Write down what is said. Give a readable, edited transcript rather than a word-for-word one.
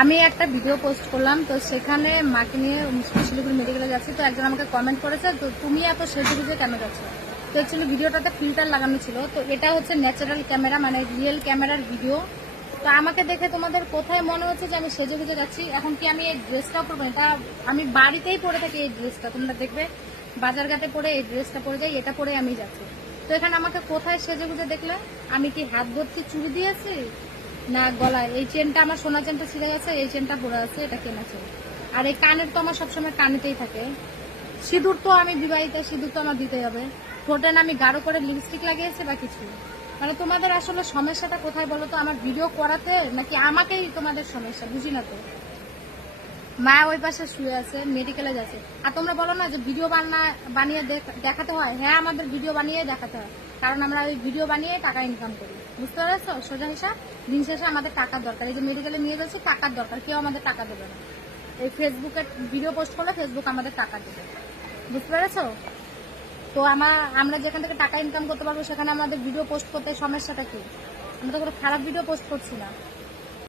আমি একটা video post করলাম, তো সেখানে মাকে নিয়ে শিলিগুড়ি মেডিকেলে যাচ্ছি। তো একজন আমাকে কমেন্ট করেছে, তো তুমি এত সেজে কেন যাচ্ছ? তো অ্যাকচুয়ালি ভিডিওটাতে ফিল্টার লাগানো ছিল। তো এটা হচ্ছে ন্যাচারাল ক্যামেরা, মানে রিয়েল ক্যামেরার ভিডিও। তো আমাকে দেখে তোমাদের কোথায় মনে হচ্ছে যে আমি সেজে গুজে যাচ্ছি? এখন কি আমি এই ড্রেসটা পরবো? এটা আমি বাড়িতেই পরে থাকি। এই ড্রেসটা তোমরা দেখবে বাজারঘাটে পরে এই ড্রেসটা পরে যাই, এটা পরে আমি যাচ্ছি। তো এখানে আমাকে কোথায় সেজে গুজে দেখলে? আমি কি হাত ভর্তি চুড়ি দিয়েছি, না গলায় এই চেনটা, আমার সোনা চেনটা ছিঁড়ে গেছে, এই চেনটা পরে আছে, এটা কেনা চেন। আর এই কানের তো আমার সবসময় কানেতেই থাকে। সিঁদুর তো আমি বিবাহিত, সিঁদুর তো আমার দিতেই হবে। ঠোঁটে না আমি গাঢ় করে লিপস্টিক লাগিয়েছি বা কিছু। মানে তোমাদের আসলে সমস্যাটা কোথায় বলো তো? আমার ভিডিও করাতে নাকি আমাকেই তোমাদের সমস্যা? বুঝি না তো। মা ওই পাশে শুয়ে আছে, মেডিকেলে যাচ্ছে। আর তোমরা বলো না যে ভিডিও বানিয়ে দেখাতে হয়। হ্যাঁ, আমাদের ভিডিও বানিয়ে দেখাতে হয়, কারণ আমরা ওই ভিডিও বানিয়ে টাকা ইনকাম করি। বুঝতে পারছো? সোজা হিসাব, দিন শেষে আমাদের টাকার দরকার। এই যে মেডিকেলে নিয়ে যাচ্ছি, টাকার দরকার। কেউ আমাদের টাকা দেবে না। এই ফেসবুকে ভিডিও পোস্ট করলে ফেসবুক আমাদের টাকা দেবে। বুঝতে পেরেছো? তো আমরা যেখান থেকে টাকা ইনকাম করতে পারবো, সেখানে আমাদের ভিডিও পোস্ট করতে সমস্যাটা কি? আমরা তো কোনো খারাপ ভিডিও পোস্ট করছি না।